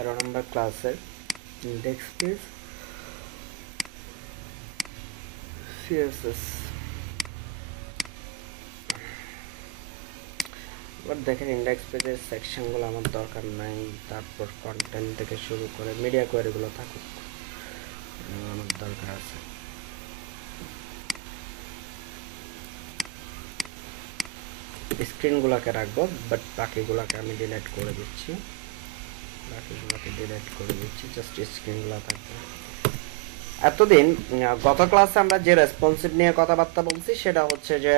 13 নম্বর ক্লাসের index page CSS. এবার দেখেন ইন্ডেক্স পেজের সেকশনগুলো আমার দরকার নাই, তারপর কন্টেন্ট থেকে শুরু করে মিডিয়া কোয়ারিগুলো থাকুক, আমার দরকার আছে। স্ক্রিনগুলোকে রাখবো, বাট বাকিগুলোকে আমি ডিলিট করে দিচ্ছি, জাস্ট স্ক্রিনগুলো থাকবে। এতদিন গত ক্লাসে আমরা যে রেসপন্সিভ নিয়ে কথাবার্তা বলছি সেটা হচ্ছে যে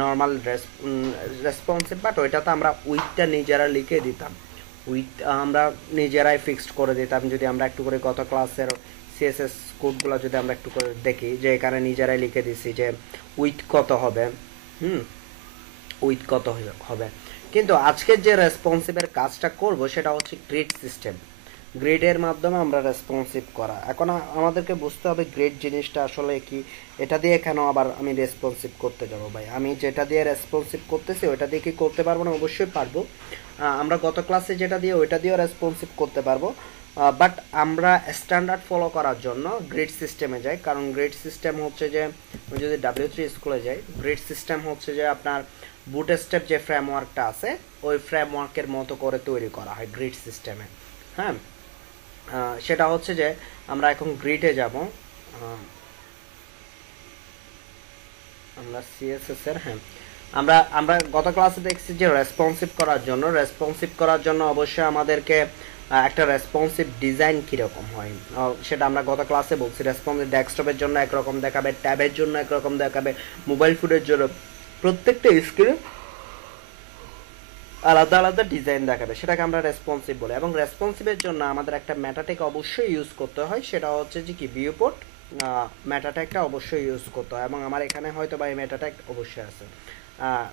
নর্মাল রেসপন্সিভ, বাট ওইটাতে আমরা উইথটা নিজেরা লিখে দিতাম, উইথ আমরা নিজেরাই ফিক্সড করে দিতাম। যদি আমরা একটু করে গত ক্লাসের সিএসএস কোডগুলো যদি আমরা একটু করে দেখি, যে এখানে নিজেরাই লিখে দিছি যে উইথ কত হবে, উইথ কত হবে। কিন্তু আজকের যে রেসপন্সিভের কাজটা করব সেটা হচ্ছে গ্রিড সিস্টেম, গ্রিডের মাধ্যমে আমরা রেসপন্সিভ করা। এখন আমাদেরকে বুঝতে হবে গ্রিড জিনিসটা আসলে কি, এটা দিয়ে কেন আবার আমি রেসপন্সিভ করতে যাব। ভাই আমি যেটা দিয়ে রেসপন্সিভ করতেছি ওইটা দিয়ে কি করতে পারবো না? অবশ্যই পারবো। আমরা গত ক্লাসে যেটা দিয়ে ওইটা দিয়েও রেসপন্সিভ করতে পারবো, বাট আমরা স্ট্যান্ডার্ড ফলো করার জন্য গ্রিড সিস্টেমে যাই। কারণ গ্রিড সিস্টেম হচ্ছে যে, যদি W3 স্কুলে যাই, গ্রিড সিস্টেম হচ্ছে যে আপনার বুটস্ট্র্যাপ যে ফ্রেমওয়ার্কটা আছে ওই ফ্রেমওয়ার্কের মতো করে তৈরি করা হয় গ্রিড সিস্টেমে। হ্যাঁ, সেটা হচ্ছে যে আমরা এখন গ্রিডে যাব, আমরা সিএসএস এর, হ্যাঁ আমরা গত ক্লাসে দেখছি যে রেসপন্সিভ করার জন্য অবশ্যই আমাদেরকে একটা রেসপন্সিভ ডিজাইন কীরকম হয় সেটা আমরা গত ক্লাসে বলছি। রেসপন্সিভ ডেস্কটপের জন্য একরকম দেখাবে, ট্যাবের জন্য একরকম দেখাবে, মোবাইল ফোনের জন্য প্রত্যেকটা স্ক্রিনে আলাদা আলাদা ডিজাইন দেখাবে, সেটাকে আমরা রেসপন্সিভ বলি। এবং রেসপন্সিভের জন্য আমাদের একটা মেটাটেক অবশ্যই ইউজ করতে হয়, সেটা হচ্ছে যে কি ভিউপোর্ট, মেটাটেকটা অবশ্যই ইউজ করতে হয়। এবং আমার এখানে হয়তো বা এই মেটাটেক অবশ্যই আছে,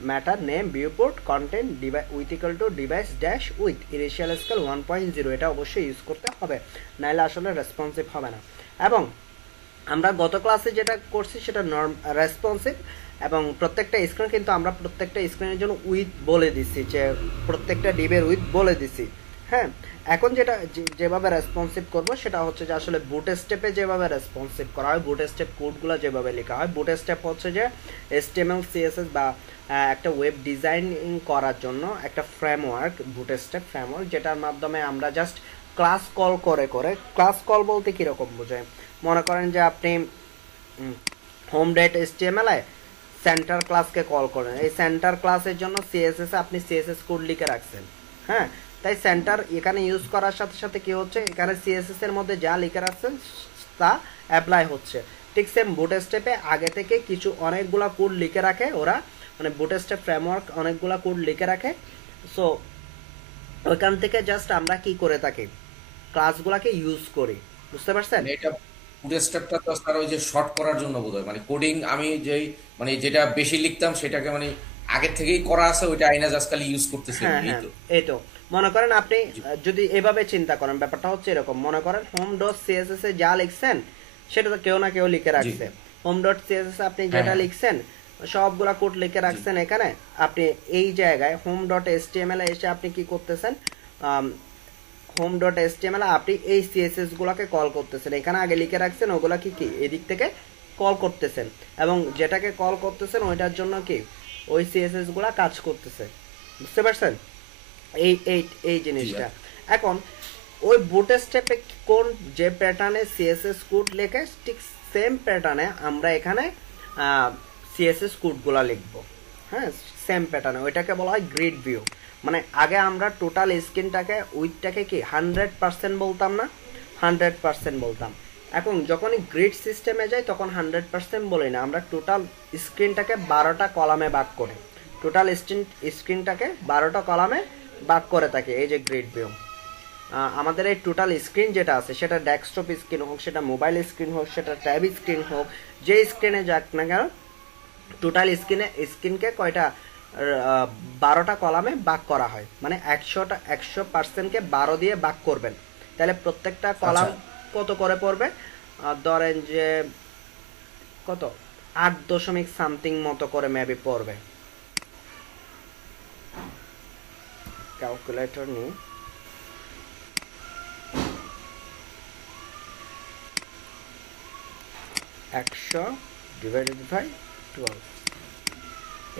matter name viewport content with equal to device dash with initial scale 1.0, এটা অবশ্যই ইউজ করতে হবে, নাহলে আসলে রেসপন্সিভ হবে না। এবং আমরা গত ক্লাসে যেটা করছি সেটা রেসপন্সিভ, এবং প্রত্যেকটা স্ক্রিন কিন্তু আমরা প্রত্যেকটা স্ক্রিনের জন্য উইথ বলে দিছি, যে প্রত্যেকটা ডিবের উইথ বলে দিছি। হ্যাঁ, এখন যেটা যেভাবে রেসপন্সিভ করব সেটা হচ্ছে যে আসলে বুট স্টেপে যেভাবে রেসপন্সিভ করা হয়, বুট স্টেপ কোডগুলো যেভাবে লেখা হয়। বুট স্টেপ হচ্ছে যে HTML CSS বা একটা ওয়েব ডিজাইনিং করার জন্য একটা ফ্রেমওয়ার্ক, বুট স্টেপ ফ্রেমওয়ার্ক, যেটার মাধ্যমে আমরা জাস্ট ক্লাস কল করে ক্লাস কল বলতে কীরকম বোঝায়, মনে করেন যে আপনি home dot HTML a centre ক্লাসকে call করেন, এই সেন্টার ক্লাসের জন্য সিএসএস আপনি সিএসএস কোড লিখে রাখছেন। হ্যাঁ, তাই সেন্টার এখানে ইউজ করার সাথে সাথে কি হচ্ছে, এখানে সিএসএস এর মধ্যে যা লিখে রাখছেন তা অ্যাপ্লাই হচ্ছে। ঠিক সেম বুটস্ট্র্যাপে আগে থেকে কিছু অনেকগুলা কোড লিখে রাখে ওরা, মানে বুটস্ট্র্যাপ ফ্রেমওয়ার্ক অনেকগুলা কোড লিখে রাখে। সো ওইখান থেকে জাস্ট আমরা কি করে থাকি, ক্লাসগুলাকে ইউজ করি। বুঝতে পারছেন? এটা বুটস্ট্র্যাপটা তো স্যার ওই যে শর্ট করার জন্য বোধহয়, মানে কোডিং আমি যেই মানে যেটা বেশি লিখতাম সেটাকে মানে আগের থেকেই করা আছে, ওইটা আইনা জাস্ট খালি ইউজ করতেছি আমি, হ্যাঁ এই হ্যাঁ, তো। এই তো। মনে করেন আপনি জি যদি এভাবে চিন্তা করেন, ব্যাপারটা হচ্ছে এরকম, মনে করেন হোম ডট সিএসএস এ যা লিখছেন সেটা তো কেউ না কেউ লিখে জি। রাখছে। হোম ডট সিএসএস আপনি হ্যাঁ যেটা হ্যাঁ। লিখছেন সবগুলা কোড লিখে জি রাখছেন এখানে। আপনি এই জায়গায় হোম ডট এসটিএমএল এ এসে আপনি কি করতেছেন, হোম ডট এসটিএমএল আপনি এই সিএসএস গুলাকে কল করতেছেন, এখানে আগে লিখে রাখছেন ওগুলা কি কি এদিক থেকে কল করতেছেন, এবং যেটাকে কল করতেছেন ওইটার জন্য কি ওই সিএসএস গুলা কাজ করতেছে। বুঝতে পারছেন এই এই এই জি। জিনিসটা? এখন ওই বুটস্ট্র্যাপে কোন যে প্যাটার্নে সিএসএস কোড লেখে ঠিক সেম প্যাটার্নে আমরা এখানে সিএসএস কোডগুলো লিখব। হ্যাঁ, সেম প্যাটার্নে, ওইটাকে বলা হয় গ্রিড ভিউ। মানে আগে আমরা টোটাল স্ক্রিনটাকে উইথটাকে কি 100% বলতাম না, 100% বলতাম। এখন যখনই গ্রিড সিস্টেমে যাই তখন 100% বলি না, আমরা টোটাল স্ক্রিনটাকে 12টা কলামে ভাগ করি, টোটাল স্ক্রিনটাকে 12টা কলামে ভাগ করে থাকি। এই যে গ্রিড ভিউ, আমাদের এই টোটাল স্ক্রিন যেটা আছে সেটা ডেস্কটপ স্ক্রিন হোক, সেটা মোবাইল স্ক্রিন হোক, সেটা ট্যাব স্ক্রিন হোক, যে স্ক্রিনে যাক না কেন, টোটাল স্ক্রিনকে কয়টা 12টা কলামে ভাগ করা হয়। মানে 100%কে 12 দিয়ে ভাগ করবেন, তাহলে প্রত্যেকটা আচ্ছা কলাম কত করে পড়বে, ধরেন যে কত 8 দশমিক সামথিং মতো করে মেবি পড়বে। ক্যালকুলেটর নিয়ে 100 ডিভাইডেড বাই 12,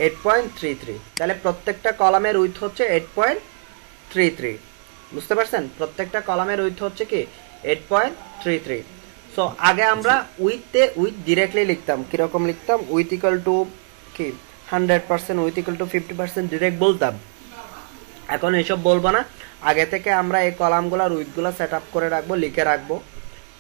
8.33। তাহলে প্রত্যেকটা কলামের উইথ হচ্ছে 8.33। বুঝতে পারছেন? প্রত্যেকটা কলামের উইথ হচ্ছে কি 8.33। সো আগে আমরা উইথ ডিরেক্টলি লিখতাম। কিরকম লিখতাম? উইথ ইকুয়াল টু কি 100%, উইথ ইকুয়াল টু 50% ডিরেক্ট বলতাম। এখন এসব বলবো না, আগে থেকে আমরা এই কলামগুলোর উইথগুলো সেট আপ করে রাখবো, লিখে রাখবো।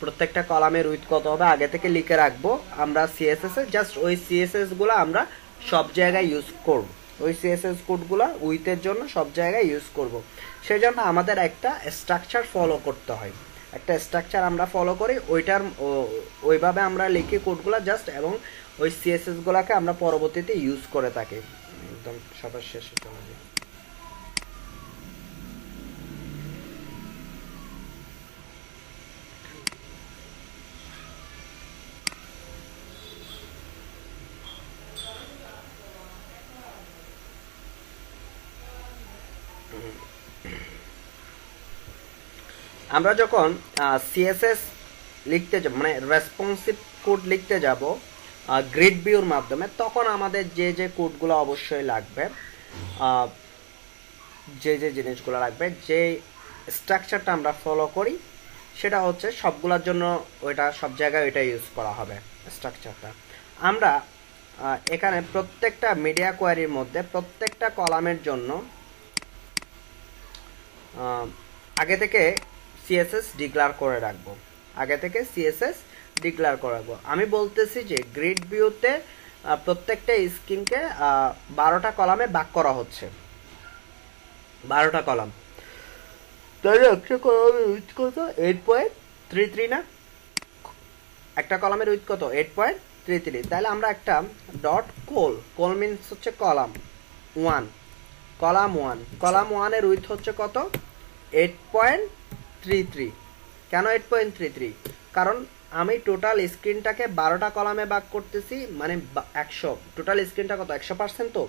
প্রত্যেকটা কলামের উইথ কত হবে আগে থেকে লিখে রাখবো। আমরা সিএসএস এ জাস্ট ওই সিএসএস গুলো আমরা সব জায়গায় ইউজ করব। ওই সিএসএস কোডগুলো উইথের জন্য সব জায়গায় ইউজ করব। সেই জন্য আমাদের একটা স্ট্রাকচার ফলো করতে হয়। একটা স্ট্রাকচার আমরা ফলো করি, ওইভাবে আমরা লিখি কোডগুলো জাস্ট, এবং ওই সিএসএস গুলাকে আমরা পরবর্তীতে ইউজ করে থাকি। একদম সবার শেষে চলে যাই। আমরা যখন সিএসএস লিখতে যাব, মানে রেসপন্সিভ কোড লিখতে যাব গ্রিড ভিউর মাধ্যমে, তখন আমাদের যে যে কোডগুলো অবশ্যই লাগবে, যে যে জিনিসগুলো লাগবে, যে স্ট্রাকচারটা আমরা ফলো করি, সেটা হচ্ছে সবগুলোর জন্য ওইটা সব জায়গায় ওইটা ইউজ করা হবে স্ট্রাকচারটা। আমরা এখানে প্রত্যেকটা মিডিয়া কোয়ারির মধ্যে প্রত্যেকটা কলামের জন্য আগে থেকে সিএসএস ডিক্লেয়ার করে রাখবো। আমি বলতেছি যে গ্রিড ভিউতে প্রত্যেকটা স্ক্রিনকে 12টা কলামে ভাগ করা হচ্ছে, 12টা কলাম। তাহলে একটা কলামের উইথ কত? 8.33 না? একটা কলামের উইথ কত? 8.33। তাহলে আমরা একটা ডট কোল মিনস হচ্ছে কলাম 1, কলাম 1 এর উইথ হচ্ছে কত? 8.33। কেন 8.33? কারণ আমি টোটাল স্ক্রিনটাকে 12টা কলামে ভাগ করতেছি, মানে 100। টোটাল স্ক্রিনটা কত? 100% তো।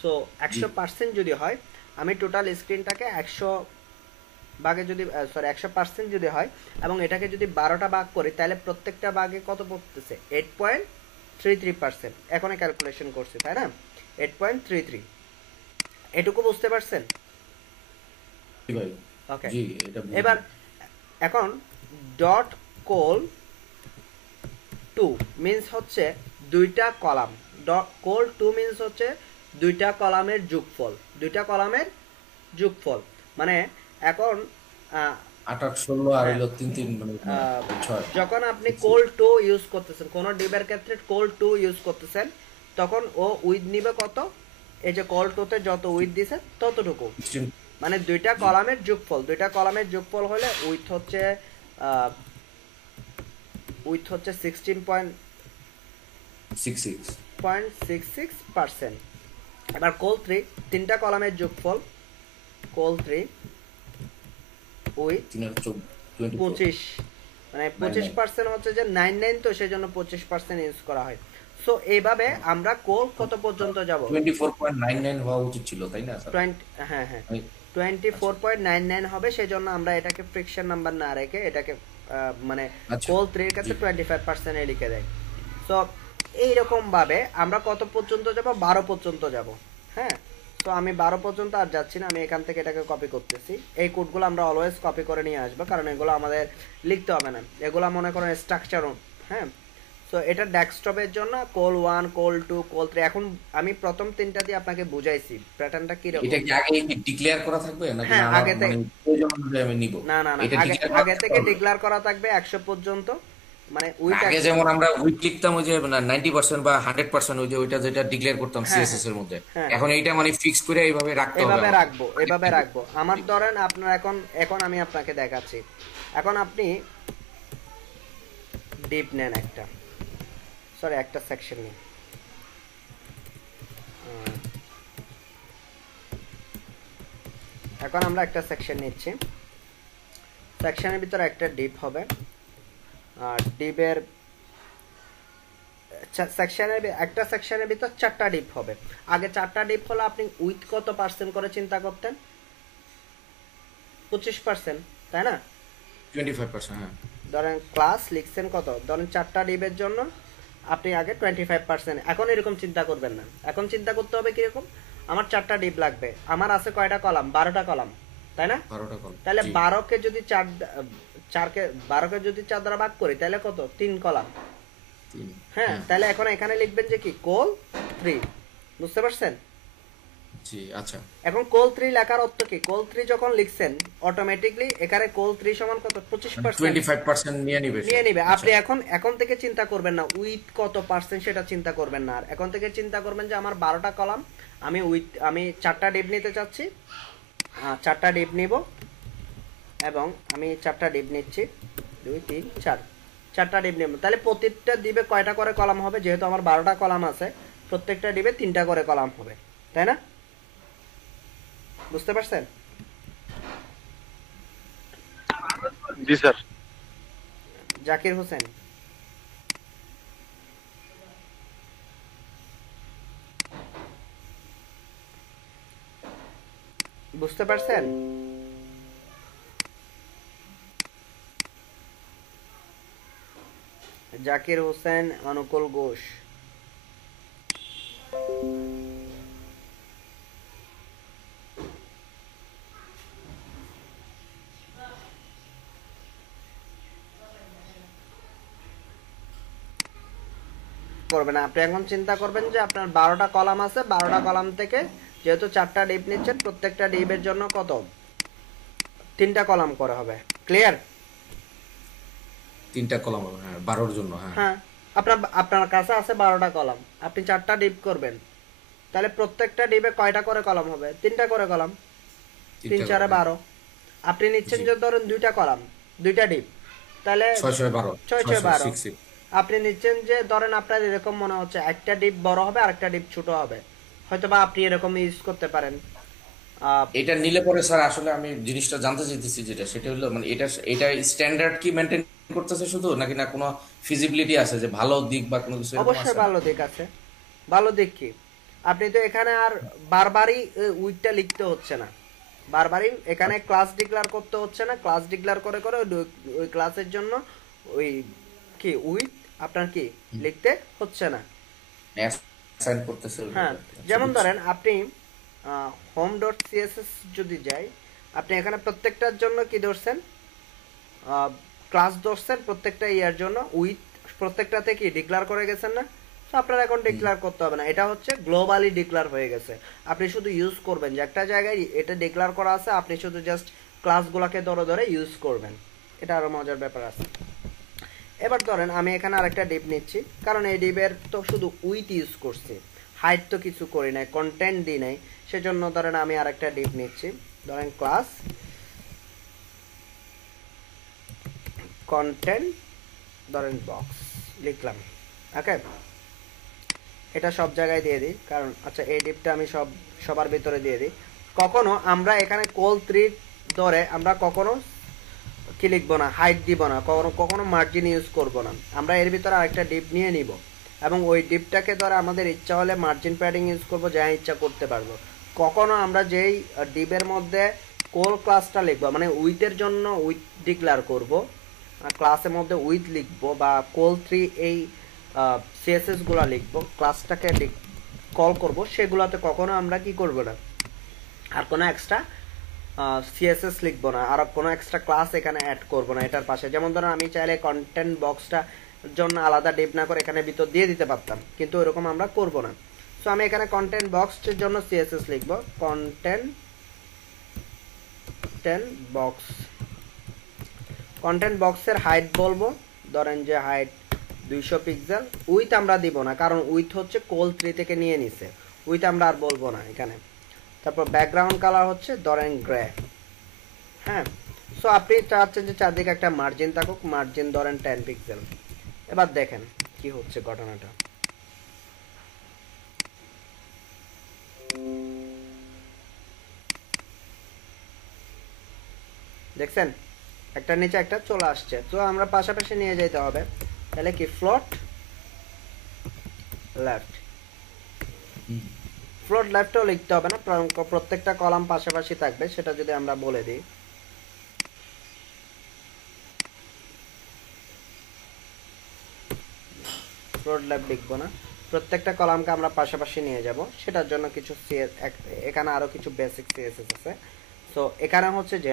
সো 100% যদি হয়, আমি টোটাল স্ক্রিনটাকে 100 ভাগে যদি 100% যদি হয়, এবং এটাকে যদি 12টা ভাগ করি, তাহলে প্রত্যেকটা ভাগে কত পড়তেছে? 8.33%। এখনই ক্যালকুলেশন করছি, তাই না? 8.33। এটুকু বুঝতে পারছেন? ওকে। এবার এখন ডট কোল 2 মিন্স হচ্ছে দুইটা কলাম। ডট কোল 2 মিন্স হচ্ছে দুইটা কলামের যোগফল। মানে এখন 8 16 আর হলো 3 3 মানে 6। যখন আপনি কোল 2 ইউজ করতেছেন, কোন ডিবের ক্ষেত্রে কোল 2 ইউজ করতেছেন, তখন ও উইথ নিবে কত? এই যে কোল 2 তে যত উইথ দিছে ততটুকু, মানে দুইটা কলামের যোগফল হলে উইথ হচ্ছে 16.66%। এবার কোল 3 তিনটা কলামের যোগফল, কোল 3 উইথ 25, মানে 25% হচ্ছে যে 99, তো সেই জন্য 25% ইউজ করা হয়। সো এইভাবে আমরা কোল কত পর্যন্ত যাব? 24.99 হওয়া উচিত ছিল, তাই না স্যার? হ্যাঁ 24.99 হবে। সেই জন্য আমরা এটাকে ফ্রিকশন নাম্বার না রেখে এটাকে মানে কোল 3 এর কাছে 25% এ লিখে দেয়। সো এইরকম ভাবে আমরা কত পর্যন্ত যাব? 12 পর্যন্ত যাব। হ্যাঁ, তো আমি 12 পর্যন্ত আর যাচ্ছি না, আমি এখান থেকে এটাকে কপি করতেছি। এই কোডগুলো আমরা অলওয়েজ কপি করে নিয়ে আসবো, কারণ এগুলো আমাদের লিখতে হবে না। এগুলো মনে করেন স্ট্রাকচার। হ্যাঁ, সো এটা ডেস্কটপের জন্য কোল 1, কোল 2, কোল 3। এখন আমি প্রথম তিনটা দিয়ে আপনাকে বুঝাইছি প্যাটার্নটা কি রকম। এটা কি আগে ডিক্লেয়ার করা থাকবে নাকি হ্যাঁ, না? আগে থেকে প্রয়োজন অনুযায়ী আমি নিব? না, এটা আগে থেকে ডিক্লেয়ার করা থাকবে 100 পর্যন্ত, মানে উইথ আগে যেমন আমরা উইথ লিখতাম ওই যে 90% বা 100%, ওই যে ওইটা যেটা ডিক্লেয়ার করতাম সিএসএস এর মধ্যে, এখন এইটা মানে ফিক্স করে এইভাবে রাখতে হবে। এভাবে রাখবো। আমার ধরেন আপনার এখন আমি আপনাকে দেখাচ্ছি। এখন আপনি ডিপ নেন একটা সেকশন নিন। এখন আমরা একটা সেকশন নিচ্ছি। সেকশনের ভিতরে একটা ডিপ হবে, আর ডিপের একটা সেকশনের ভিতর 4টা ডিপ হবে। আগে 4টা ডিপ হলো আপনি উইথ কত পার্সেন্ট করে চিন্তা করতেন? 25%, তাই না? 25%। হ্যাঁ, ধরেন ক্লাস লিখছেন কত? ধরেন 4টা ডিপের জন্য আপনি আগে 25%, এখন এরকম চিন্তা করবেন না, এখন চিন্তা করতে হবে কিরকম, আমার 4টা ডিপ লাগবে, আমার আছে কয়টা কলাম, 12টা কলাম, তাই না? 12টা কল। তাহলে জি 12কে যদি 12কে যদি 4 দ্বারা ভাগ করি তাহলে কত, 3 কলাম। 3। হ্যাঁ, হ্যাঁ তাহলে এখন এখানে লিখবেন যে কি, কোল 3, বুঝতে পারছেন? জি আচ্ছা। এখন কোল 3 লেখার অর্থ কি, কোল 3 যখন লিখছেন অটোমেটিকলি এখানে কোল 3 সমান কত, 25% 25% নিয়ে নিবে সে। নিয়ে নিবে। আচ্ছা আপনি এখন থেকে চিন্তা করবেন না উইথ কত পার্সেন্ট সেটা চিন্তা করবেন না, আর এখন থেকে চিন্তা করবেন যে আমার 12টা কলাম, আমি 4টা ডিপ নিতে চাচ্ছি, 4টা ডিপ নিব, এবং আমি 4টা ডিপ নিচ্ছি, 2 3 4, 4টা ডিপ নেব। তাহলে প্রত্যেকটা ডিবে কয়টা করে কলাম হবে, যেহেতু আমার 12টা কলাম আছে, প্রত্যেকটা ডিবে 3টা করে কলাম হবে, তাই না? বুঝতে পারছেন? জি স্যার। জাকির হোসেন, বুঝতে পারছেন? জাকির হোসেন, অনুকূল ঘোষ, করবেন না। আপনি এখন চিন্তা করবেন যে আপনার 12টা কলাম আছে, 12টা কলাম থেকে যেহেতু 4টা ডিপ নিচ্ছেন, প্রত্যেকটা ডিপের জন্য কত, 3টা কলাম করা হবে। ক্লিয়ার? 3টা কলাম হবে, হ্যাঁ 12 এর জন্য। হ্যাঁ হ্যাঁ, আপনার কাছে আছে 12টা কলাম, আপনি 4টা ডিপ করবেন, তাহলে প্রত্যেকটা ডিপে কয়টা করে কলাম হবে, 3টা করে কলাম, 3 3টা 4 করে। 12। আপনি নিচ্ছেন জি যে ধরেন 2টা কলাম, 2টা ডিপ, তাহলে 6 6 12, 6 6 6 12। 6 6। আপনি নিচ্ছেন যে ধরেন আপনার এরকম মনে হচ্ছে একটা ডিপ বড় হবে আর একটা ডিপ ছোট হবে, হয়তোবা আপনি এরকম ইউজ করতে পারেন। এটা নিলে পরে স্যার আসলে আমি জিনিসটা জানতে চাইতেছি, যেটা সেটা হলো মানে এটা স্ট্যান্ডার্ড কি মেনটেন করতেছে শুধু, নাকি না কোনো ফিজিবিলিটি আছে যে ভালো দিক বা কোনো কিছু এরকম অবশ্যই আছে? ভালো দিক আছে। ভালো দিক কি, আপনি তো এখানে আর বারবারই উইথটা লিখতে হচ্ছে না, বারবারই এখানে ক্লাস ডিক্লেয়ার করতে হচ্ছে না, ক্লাস ডিক্লেয়ার করে করে ওই ক্লাসের জন্য ওই কি উইথ আপনার কি লিখতে হচ্ছে না। অ্যাসাইন করতেছে ওই হ্যাঁ, ব্যাপারটা। আচ্ছা, যেমন বুঝছি। ধরেন আপনি হোম ডট সিএসএস যদি যাই, আপনি এখানে প্রত্যেকটার জন্য কি ধরছেন, ক্লাস ধরছেন প্রত্যেকটা ইয়ার জন্য উইথ, প্রত্যেকটাতে কি ডিক্লেয়ার করে গেছেন না? তো আপনার এখন ডিক্লেয়ার করতে হবে না, এটা হচ্ছে গ্লোবালি ডিক্লেয়ার হয়ে গেছে। আপনি শুধু ইউজ করবেন যে একটা জায়গায় এটা ডিক্লেয়ার করা আছে, আপনি শুধু জাস্ট ক্লাসগুলোকে ধরে ধরে ইউজ করবেন, এটা আরো মজার ব্যাপার আছে। এবার ধরেন আমি এখানে আরেকটা ডিপ নিচ্ছি, কারণ এই ডিপের তো শুধু উইথ ইউজ করছি, হাইট তো কিছু করি নাই, কন্টেন্ট দিই নাই, সেজন্য ধরেন আমি আরেকটা ডিপ নিচ্ছি, ধরেন ক্লাস কন্টেন্ট, ধরেন বক্স লিখলাম। ওকে, এটা সব জায়গায় দিয়ে দিই, কারণ আচ্ছা এই ডিপটা আমি সবার ভিতরে দিয়ে দিই। কখনো আমরা এখানে কোল 3 ধরে আমরা কখনো কি লিখবো না, হাইট দিব না, কখনো কখনো মার্জিন ইউজ করব না, আমরা এর ভিতরে আরেকটা ডিপ নিয়ে নিব, এবং ওই ডিপটাকে ধরে আমাদের ইচ্ছা হলে মার্জিন প্যাডিং ইউজ করব, যা ইচ্ছা করতে পারবো। কখনো আমরা যেই ডিপের মধ্যে কোল ক্লাসটা লিখবো, মানে উইথের জন্য উইথ ডিক্লেয়ার করব, ক্লাসের মধ্যে উইথ লিখবো, বা কোল 3 এই সিএসএস গুলা লিখবো, ক্লাসটাকে কল করব, সেগুলোতে কখনো আমরা কি করব না, আর কোনো এক্সট্রা সিএসএস লিখবো না, আর কোনো এক্সট্রা ক্লাস এখানে অ্যাড করবো না এটার পাশে। যেমন ধরুন আমি চাইলে কন্টেন্ট বক্সটা জন্য আলাদা ডিপ না করে এখানে ভিতর দিয়ে দিতে পারতাম, কিন্তু এরকম আমরা করব না। সো আমি এখানে কন্টেন্ট বক্সের জন্য সিএসএস লিখবো, বক্স, কন্টেন্ট বক্সের হাইট বলবো, ধরেন যে হাইট 200 পিক্সেল, উইথ আমরা দিব না, কারণ উইথ হচ্ছে কোল 3 থেকে নিয়ে নিছে, উইথ আমরা আর বলবো না এখানে। তারপর ব্যাকগ্রাউন্ড কালার হচ্ছে ধরেন গ্রে। হ্যাঁ, সো আপনি চাচ্ছেন যে চারদিকে একটা মার্জিন থাকুক, মার্জিন ধরেন 10 পিক্সেল। এবার দেখেন কি হচ্ছে ঘটনাটা, দেখছেন একটা নিচে একটা চলে আসছে, তো আমরা পাশাপাশি নিয়ে যেতে হবে, তাহলে কি ফ্লোট লেফট, ফ্লোট লেফটও লিখতে হবে না, প্রত্যেকটা কলাম পাশাপাশি থাকবে, সেটা যদি আমরা বলে দিই, ফ্লোট লেফট লিখবো না, প্রত্যেকটা কলামকে আমরা পাশাপাশি নিয়ে যাব। সেটার জন্য কিছু এখানে আরো কিছু বেসিক সিএসএস আছে। সো এখানে হচ্ছে যে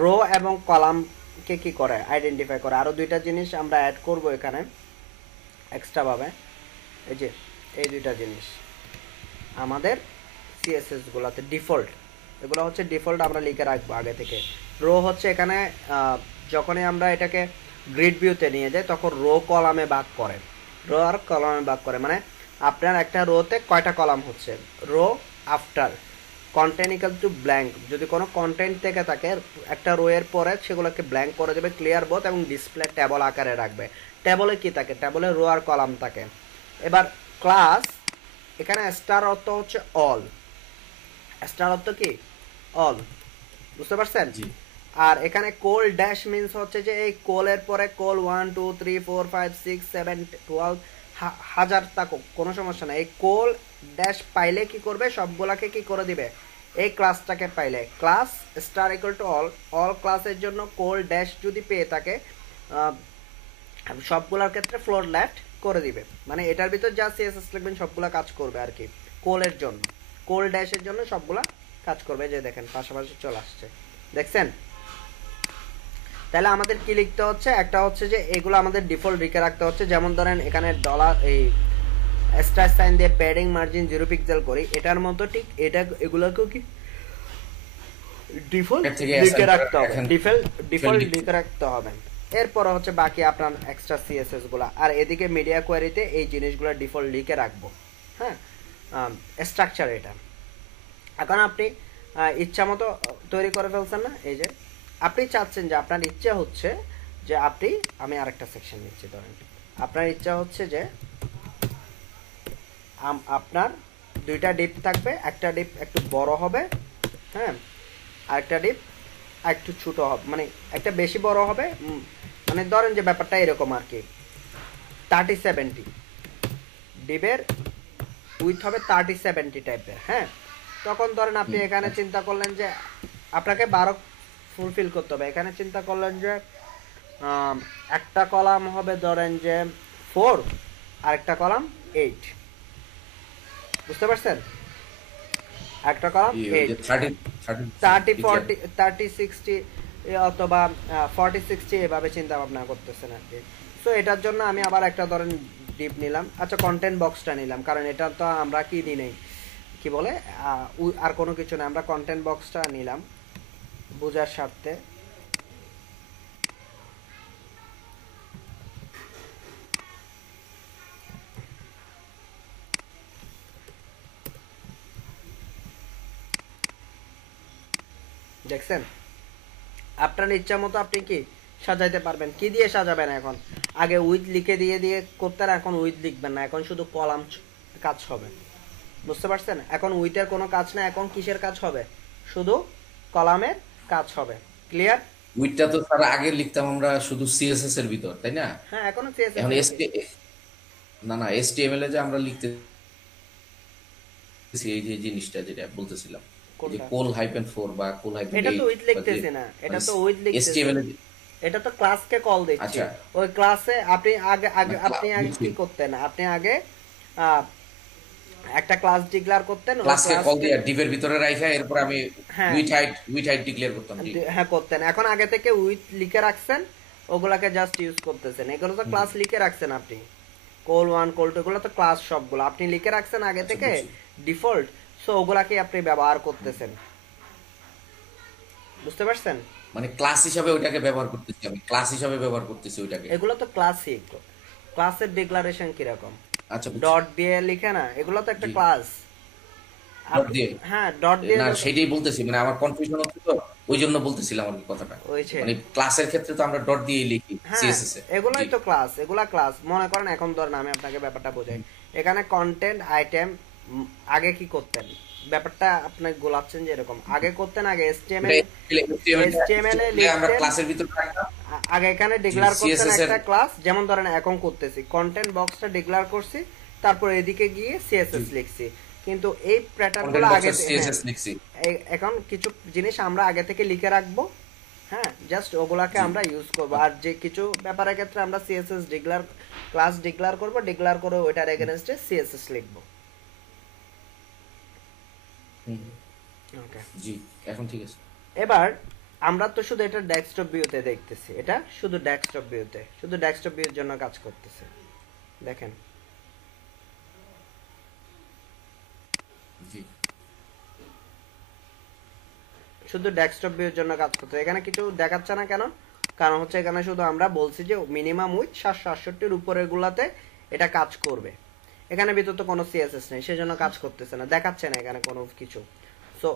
রো এবং কলামকে কি করে আইডেন্টিফাই করে। আরো দুইটা জিনিস আমরা অ্যাড করব এখানে এক্সট্রা ভাবে। এই যে এই দুইটা জিনিস আমাদের সিএসএস গুলাতে ডিফল্ট, এগুলো হচ্ছে ডিফল্ট আমরা লিখে রাখবো আগে থেকে। রো হচ্ছে এখানে যখনই আমরা এটাকে গ্রিড ভিউতে নিয়ে যাই তখন রো কলামে ভাগ করে, রো আর কলামে ভাগ করে। মানে আপনার একটা রোতে কয়টা কলাম হচ্ছে, row after content equal to blank, যদি কোনো কন্টেন্ট থেকে থাকে একটা রো এর পরে সেগুলোকে ব্ল্যাঙ্ক করে দেবে ক্লিয়ার বোথ, এবং ডিসপ্লে টেবল আকারে রাখবে। টেবলে কি থাকে, টেবলে রো আর কলাম থাকে। এবার ক্লাস, এখানে স্টার অর্থ হচ্ছে অল, স্টার অর্থ কি অল, বুঝতে পারছেন? জি। আর এখানে কোল ড্যাশ মিন্স হচ্ছে যে এই কোলের পরে কোল 1 2 3 4 5 6 7 12 হাজার থাকুক কোনো সমস্যা না, এই কোল ড্যাশ পাইলে কি করবে, সবগুলাকে কি করে দিবে, এই ক্লাসটাকে পাইলে class star equal to all, all ক্লাসের জন্য কোল ড্যাশ যদি পেয়ে থাকে সবগুলোর ক্ষেত্রে ফ্লোর লেফট করে দিবে। মানে এটার ভিতর যা সিএসএস লিখবেন সবগুলা কাজ করবে আর কি। কোলের জন্য, কোল ড্যাশের জন্য সবগুলা কাজ করবে। যে দেখেন পাশাপাশি চলে আসছে, দেখছেন? তাহলে আমাদের কি লিখতে হচ্ছে, একটা হচ্ছে যে এগুলো আমাদের ডিফল্ট লিখে রাখতে হচ্ছে। যেমন ধরেন এখানে ডলার এই স্টার সাইন দিয়ে প্যাডিং মার্জিন 0 পিক্সেল করি, এটার মতো ঠিক এটা এগুলোকেও কি ডিফল্ট লিখে রাখতে হবে, ডিফল্ট লিখে রাখতে হবে। এরপর হচ্ছে বাকি আপনার এক্সট্রা সিএসএস গুলা, আর এদিকে মিডিয়া কোয়ারিতে এই জিনিসগুলো ডিফল্ট লিখে রাখবো। হ্যাঁ, স্ট্রাকচার এটা। এখন আপনি ইচ্ছা মতো তৈরি করে ফেলছেন না, এই যে আপনি চাচ্ছেন যে আপনার ইচ্ছা হচ্ছে যে আপনি, আমি আরেকটা সেকশন নিচ্ছি ধরেন, আপনার ইচ্ছা হচ্ছে যে আপনার দুইটা ডিপ থাকবে, একটা ডিপ একটু বড় হবে, হ্যাঁ, আরেকটা ডিপ একটু ছোট হবে, মানে একটা বেশি বড় হবে। মানে ধরেন যে ব্যাপারটা এরকম আর কি, 30-70 ডিপের উইথ হবে 30-70 টাইপের। হ্যাঁ, তখন ধরেন আপনি এখানে চিন্তা করলেন যে আপনাকে 12 ফুলফিল করতে হবে। এখানে চিন্তা করলেন যে একটা কলাম হবে ধরেন যে 4 আর একটা কলাম 8, বুঝতে পারছেন? একটা কলাম 8, 30-40-30-60 অথবা 40-60 এভাবে চিন্তা ভাবনা করতেছেন আর কি। তো এটার জন্য আমি আবার একটা ধরেন ডিপ নিলাম, আচ্ছা কন্টেন্ট বক্সটা নিলাম, কারণ এটা তো আমরা কি দিই নেই, কি বলে আর কোনো কিছু না, আমরা কন্টেন্ট বক্সটা নিলাম বোঝার স্বার্থে। দেখছেন আপনার ইচ্ছা মতো আপনি কি সাজাইতে পারবেন। কি দিয়ে সাজাবেন, এখন আগে উইথ লিখে দিয়ে দিয়ে করতেন, এখন উইথ লিখবেন না, এখন শুধু কলাম কাজ হবে, বুঝতে পারছেন? এখন উইথের কোনো কাজ না, এখন কিসের কাজ হবে, শুধু কলামের কাজ হবে। ক্লিয়ার? উইথটা তো স্যার আগে লিখতাম আমরা শুধু সিএসএস এর ভিতর, তাই না? হ্যাঁ, এখনো এখন সিএসএস না এসটিএমএল এ যে আমরা লিখতেছি এই যে জিনিসটা যেটা বলতেছিলাম, যে কোল হাইফেন 4 বা কোল হাইফেন 8, এটা তো উইথ লিখতেছি না, এটা তো উইথ লিখতেছি, এসটিএমএল এটা তো ক্লাসকে কল দিচ্ছি। আচ্ছা, ওই ক্লাসে আপনি আগে কি করতেন, আপনি আগে একটা ক্লাস ডিক্লেয়ার করতেন, ক্লাসকে কল দিয়ে ডিভের ভিতরে রাখা, এরপর আমি উইথ হাইট ডিক্লেয়ার করতাম। হ্যাঁ করতেন, এখন আগে থেকে উইথ লিখে রাখছেন, ওগুলাকে জাস্ট ইউজ করতেছেন। এগুলো তো ক্লাস লিখে রাখছেন আপনি, কোল 1 কোল 2 এগুলো তো ক্লাস, সবগুলো আপনি লিখে রাখছেন আগে থেকে ডিফল্ট, সো ওগুলাকে আপনি ব্যবহার করতেছেন, বুঝতে পারছেন? মানে ক্লাস হিসাবে ওইটাকে ব্যবহার করতেছি, আমি ক্লাস হিসাবে ব্যবহার করতেছি ওইটাকে। এগুলো তো ক্লাসিক, ক্লাসের ডিক্লারেশন কি রকম, আচ্ছা, ডট দিয়ে লিখে না, এগুলো তো একটা ক্লাস। ডট দিয়ে, হ্যাঁ ডট দিয়ে না সেটাই বলতেছি, মানে আমার কনফিউশন হচ্ছে তো ওই জন্য বলতেছিলাম আর কি কথাটা। মানে ক্লাসের ক্ষেত্রে তো আমরা ডট দিয়ে লিখি সিএসএস এ, এগুলাই তো ক্লাস, এগুলা ক্লাস। মনে করেন এখন ধরেন আমি আপনাকে ব্যাপারটা বোঝাই, এখানে কন্টেন্ট আইটেম আগে কি করতেন, ব্যাপারটা আপনি গোলাচ্ছেন যে এরকম আগে করতেন, আগে এসটিএমএল এ আমরা ক্লাসের ভিতর রাখতাম, আগে এখানে ডিক্লেয়ার করতেন একটা ক্লাস, যেমন ধরেন এখন করতেছি কন্টেন্ট বক্সটা ডিক্লেয়ার করছি, তারপর এদিকে গিয়ে সিএসএস লিখছি। কিন্তু এই প্যাটার্নগুলো আগে সিএসএস লিখছি, এখন কিছু জিনিস আমরা আগে থেকে লিখে রাখবো, হ্যাঁ, জাস্ট ওগুলাকে আমরা ইউজ করব। আর যে কিছু ব্যাপারের ক্ষেত্রে আমরা সিএসএস ডিক্লেয়ার ক্লাস ডিক্লেয়ার করব, ডিক্লেয়ার করে ওইটার এগেইনস্টে সিএসএস লিখব। হুম, ওকে, জি এখন ঠিক আছে। এবার আমরা তো শুধু এটা ডেস্কটপ ভিউতে দেখতেছি, এটা শুধু ডেস্কটপ ভিউতে, শুধু ডেস্কটপ ভিউর জন্য কাজ করতেছে। দেখেন জি শুধু ডেস্কটপ ভিউর জন্য কাজ করতে, এখানে কিছু দেখাচ্ছে না কেন? কারণ হচ্ছে এখানে শুধু আমরা বলছি যে মিনিমাম উইথ 768 উপরের গুলাতে এটা কাজ করবে। এখানে ভিতর তো কোনো সিএসএস নেই, সেজন্য কাজ করতেছে না, দেখাচ্ছে না এখানে কোনো কিছু। সো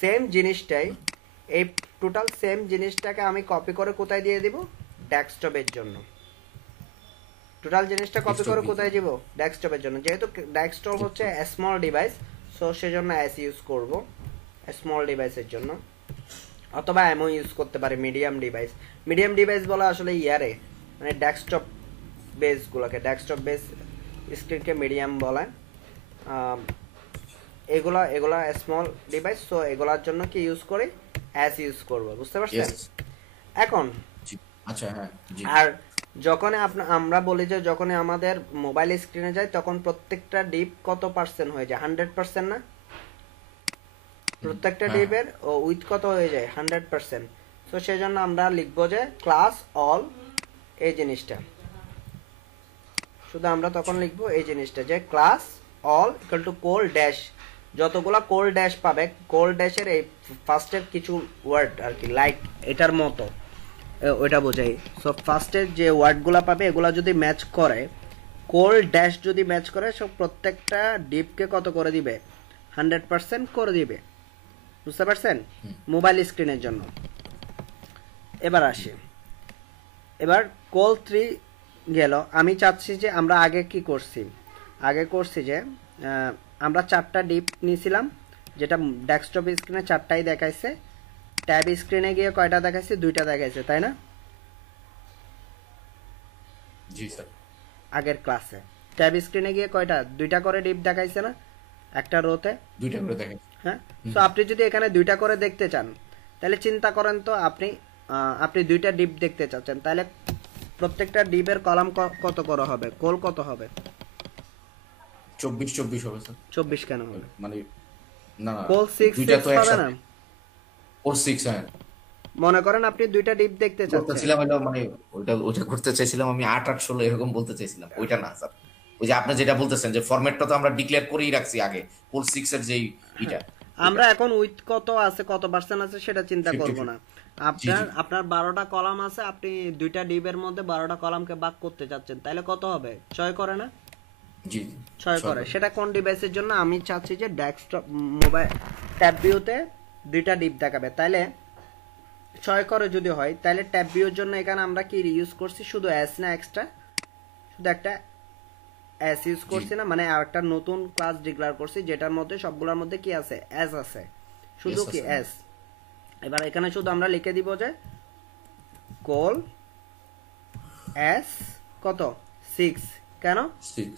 সেম জিনিসটাই, এই টোটাল সেম জিনিসটাকে আমি কপি করে কোথায় দিয়ে দিব? ডেস্কটপের জন্য। টোটাল জিনিসটা কপি করে Desktop কোথায় দিব? ডেস্কটপের জন্য। যেহেতু ডেস্কটপ হচ্ছে স্মল ডিভাইস, সো সেজন্য এস ইউজ করব স্মল ডিভাইসের জন্য, অথবা এমও ইউজ করতে পারি মিডিয়াম ডিভাইস। মিডিয়াম ডিভাইস বলা আসলে ইয়ারে মানে ডেস্কটপ বেসগুলোকে, ডেস্কটপ বেস স্ক্রিনকে মিডিয়াম বলে। এগুলা এগুলা স্মল ডিভাইস, সো এগুলার জন্য কি ইউজ করি? অ্যাস ইউজ করব, বুঝতে পারছেন? ইয়েস এখন জি আচ্ছা হ্যাঁ জি আর যখন আমরা বলি যে যখন আমাদের মোবাইল স্ক্রিনে যায় তখন প্রত্যেকটা ডিপ কত পার্সেন্ট হয়ে যায়? 100% না? প্রত্যেকটা হ্যাঁ। ডিপের উইথ কত হয়ে যায়? 100%। তো সেই জন্য আমরা লিখবো যে ক্লাস অল, এই জিনিসটা শুধু আমরা তখন লিখবো এই জিনিসটা যে class all equal to col dash, যতগুলা কোল ড্যাশ পাবে, কোল ড্যাশের এই ফার্স্টের কিছু ওয়ার্ড আর কি, লাইক এটার মতো ওইটা বোঝাই। সো ফার্স্টের যে ওয়ার্ডগুলা পাবে এগুলা যদি ম্যাচ করে, কোল ড্যাশ যদি ম্যাচ করে, সব প্রত্যেকটা ডিপকে কত করে দিবে? 100% করে দিবে, বুঝতে পারছেন? মোবাইল স্ক্রিনের জন্য। এবার আসি, এবার কোল 3 গেল। আমি চাচ্ছি যে আমরা আগে কি করছি? আগে করছি যে আমরা 4টা ডিপ নিয়েছিলাম, যেটা ডেস্কটপ স্ক্রিনে 4টাই দেখাইছে, ট্যাব স্ক্রিনে গিয়ে কয়টা দেখাইছে? 2টা দেখাইছে, তাই না? জি স্যার আগের ক্লাসে ট্যাব স্ক্রিনে গিয়ে কয়টা? 2টা করে ডিপ দেখাইছে না একটা রোতে? দুইটা করে দেখেন। হ্যাঁ, তো আপনি যদি এখানে 2টা করে দেখতে চান তাহলে চিন্তা করেন তো, আপনি 2টা ডিপ দেখতে চাচ্ছেন, তাহলে প্রত্যেকটা ডিপের কলাম কত করে হবে? কোল কত হবে? 24 হবে স্যার। 24 কেন হবে? মানে না না কোল 6 দুইটা তো হবে একসাথে না? ওর 6 হ্যাঁ মনে করেন আপনি 2টা ডিপ দেখতে চাচ্ছেন, করতেছিলাম হলো মানে ওইটা করতে চাইছিলাম আমি 8 8 16 এরকম বলতে চাইছিলাম, ওইটা না স্যার। ওই যে আপনি যেটা বলতেছেন যে ফরম্যাটটা তো আমরা ডিক্লেয়ার করেই রাখছি আগে, কোর 6 এর যেই এটা আমরা এখন উইথ কত আছে, কত পার্সেন্ট আছে সেটা চিন্তা 50 করব না। জি জি আপনার 12টা কলাম আছে, আপনি 2টা ডিপের মধ্যে 12টা কলামকে ভাগ করতে চাচ্ছেন, তাহলে কত হবে? 6 করে না? জি 6 করে। সেটা কোন ডিভাইসের জন্য? আমি চাচ্ছি যে ডেস্কটপ মোবাইল ট্যাব ভিউতে 2টা ডিপ দেখাবে, তাহলে 6 করে যদি হয়, তাহলে ট্যাব ভিউর জন্য এখানে আমরা কি ইউজ করছি? শুধু এস না এক্সট্রা? শুধু একটা এস ইউজ করছি না, মানে একটা নতুন ক্লাস ডিক্লেয়ার করছি যেটার মধ্যে সবগুলোর মধ্যে কি আছে? এস আছে, শুধু Yes, কি আছে। এস। এবার এখানে শুধু আমরা লিখে দিব যে কোল এস কত? 6। কেন? 6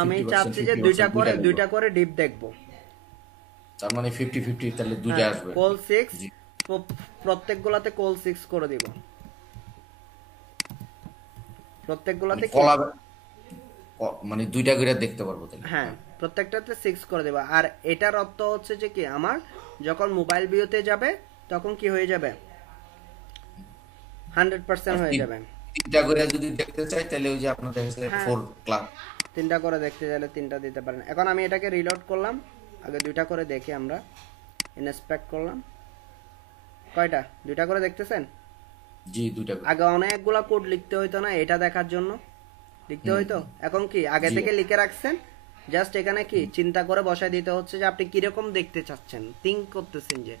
আমি 50% চাচ্ছি যে 50% দুইটা করে ডিপ দেখবো। তার মানে 50 50 তাহলে দুইটা আসবে। কোল 6 জি প্রত্যেকগুলাতে কোল 6 করে দিব, প্রত্যেকগুলাতে কি? কলা মানে দুইটা করে দেখতে পারবো তাহলে। হ্যাঁ, প্রত্যেকটাতে 6 করে দেবো। আর এটার অর্থ হচ্ছে যে কি, আমার যখন মোবাইল ভিউতে যাবে তখন কি হয়ে যাবে? 100% হয়ে যাবে। তিনটা করে যদি দেখতে চাই তাহলে ওই যে আপনার দেখা যাচ্ছে হ্যাঁ। 4 ক্লাস 3টা করে দেখতে চাইলে 3টা দিতে পারেন। এখন আমি এটাকে রিলোড করলাম, আগে 2টা করে দেখি, আমরা ইনস্পেক্ট করলাম। কয়টা? 2টা করে দেখতেছেন? জি দুইটা করে আগে অনেকগুলা কোড লিখতে হইতো না এটা দেখার জন্য? লিখতে হইতো। এখন কি আগে জি। থেকে লিখে রাখছেন, জাস্ট এখানে কি চিন্তা করে বসায় দিতে হচ্ছে যে আপনি কিরকম দেখতে চাচ্ছেন, থিঙ্ক করতেছেন যে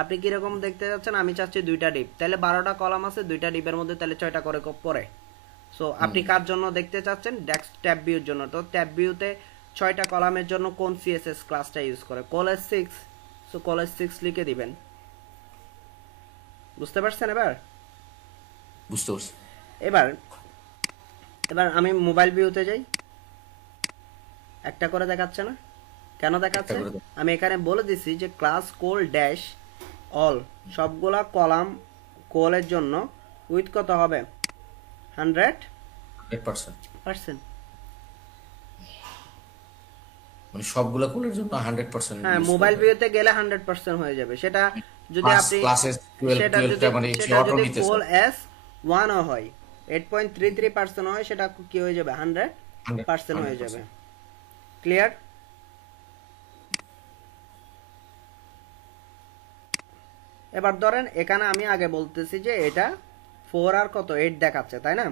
আপনি কিরকম দেখতে চাচ্ছেন। আমি চাচ্ছি 2টা ডিপ, তাহলে 12টা কলাম আছে, 2টা ডিপের মধ্যে তাহলে 6টা করে পড়ে। সো আপনি কার জন্য দেখতে চাচ্ছেন? ডেস্ক ট্যাব ভিউর জন্য। তো ট্যাব ভিউতে 6টা কলামের জন্য কোন সিএসএস ক্লাসটা ইউজ করে? কোলেজ 6। সো কোলেজ 6 লিখে দিবেন, বুঝতে পারছেন? বুঝতে পারছি। এবার এবার আমি মোবাইল ভিউতে যাই, একটা করে দেখাচ্ছে না? কেন দেখাচ্ছে? একটা করে আমি এখানে বলে দিছি যে ক্লাস কোল ড্যাশ অল, সবগুলা কলাম কোলের জন্য উইথ কত হবে 100%। 100%। মানে সবগুলা কোলের জন্য 100% হ্যাঁ, ইউজ মোবাইল করবে। ভিউতে গেলে 100% হয়ে যাবে। সেটা যদি ক্লাস আপনি ক্লাসে 12 সেটা 12টা যদি মানে সে সেটা অটো যদি নিতেছে কোল এস 1ও হয়, 8.33% হয়, সেটা কি হয়ে যাবে 100% হয়ে যাবে। 100%। ক্লিয়ার? এবার ধরেন এখানে আমি আগে বলতেছি যে এটা 4 আর কত 8 দেখাচ্ছে, তাই না?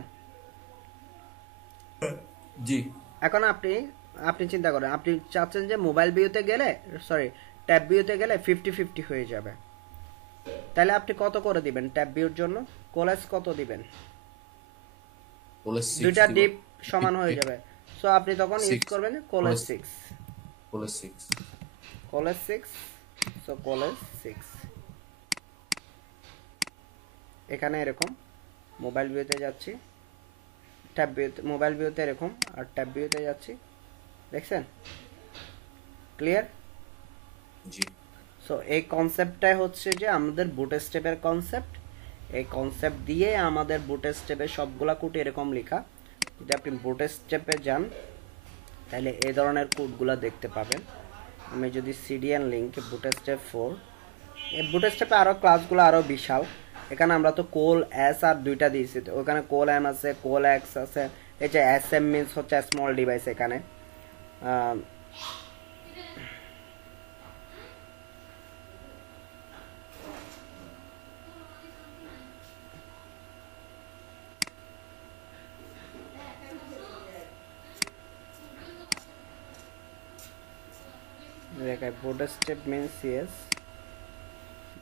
জি এখন আপনি আপনি চিন্তা করেন, আপনি চাচ্ছেন যে মোবাইল ভিউতে গেলে, সরি, ট্যাব ভিউতে গেলে 50-50 হয়ে যাবে। তাহলে আপনি কত করে দিবেন ট্যাব ভিউর জন্য? কোলেস কত দিবেন? কোলের 6 দুইটা দিব। ডিপ সমান হয়ে যাবে। সো আপনি তখন ইউজ 6 করবেন কোলেস কোলের 6। কোলের 6। কোলেস 6। সো কোলেস 6 এখানে এরকম মোবাইল ভিউতে যাচ্ছি, ট্যাব ভিউতে, মোবাইল ভিউতে এরকম, আর ট্যাব ভিউতে যাচ্ছি। দেখছেন? ক্লিয়ার? জি সো এই কনসেপ্টটাই হচ্ছে যে আমাদের বুটস্ট্র্যাপের কনসেপ্ট। এই কনসেপ্ট দিয়ে আমাদের বুটস্ট্র্যাপের সবগুলা কোড এরকম লেখা। যদি আপনি বুটস্ট্র্যাপে যান তাহলে এই ধরনের কোডগুলো দেখতে পাবেন। আমি যদি সিডিএন লিঙ্ক বুটস্ট্র্যাপ 4, এই বুটস্ট্র্যাপে আরও ক্লাসগুলো আরও বিশাল। এখানে আমরা তো কোল এস আর দুইটা দিয়েছি, তো ওখানে কোল এম আছে, কোল এক্স আছে। এই যে এস এম মিনস হচ্ছে স্মল ডিভাইস। এখানে দেখায় বুটস্ট্র্যাপ মিনস সিএস,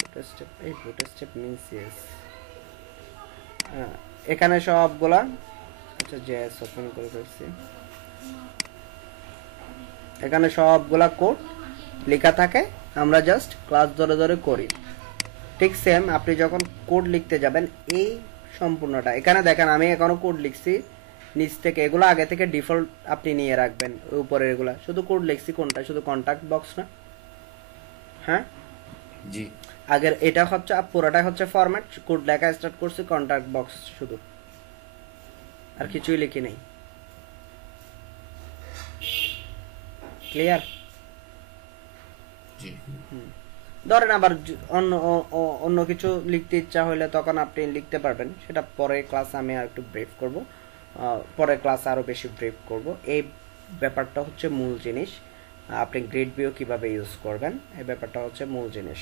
বুটস্ট্র্যাপ, এই বুটস্ট্র্যাপ মিনস সিএস। এখানে সবগুলা, আচ্ছা জেএস ওপেন করে ফেলছি, এখানে সবগুলা কোড লেখা থাকে, আমরা জাস্ট ক্লাস ধরে ধরে করি। ঠিক সেম আপনি যখন কোড লিখতে যাবেন এই সম্পূর্ণটা এখানে দেখেন, আমি এখনো কোড লিখছি নিচ থেকে, এগুলো আগে থেকে ডিফল্ট আপনি নিয়ে রাখবেন। উপরে এগুলা শুধু কোড লিখছি, কোনটা শুধু কন্টাক্ট বক্স না, হ্যাঁ জি আগের এটা হচ্ছে পুরোটাই হচ্ছে ফরম্যাট। কোড লেখা স্টার্ট করছি, কন্টাক্ট বক্স শুধু, আর কিছুই লিখি নেই। ক্লিয়ার? জি ধরেন আবার অন্য অন্য কিছু লিখতে ইচ্ছা হলে তখন আপনি লিখতে পারবেন, সেটা পরের ক্লাসে আমি আর একটু ব্রিফ করব। পরের ক্লাসে আরও বেশি ব্রিফ করব। এই ব্যাপারটা হচ্ছে মূল জিনিস। আপনি গ্রিড ভিউ কিভাবে ইউজ করবেন, এই ব্যাপারটা হচ্ছে মূল জিনিস।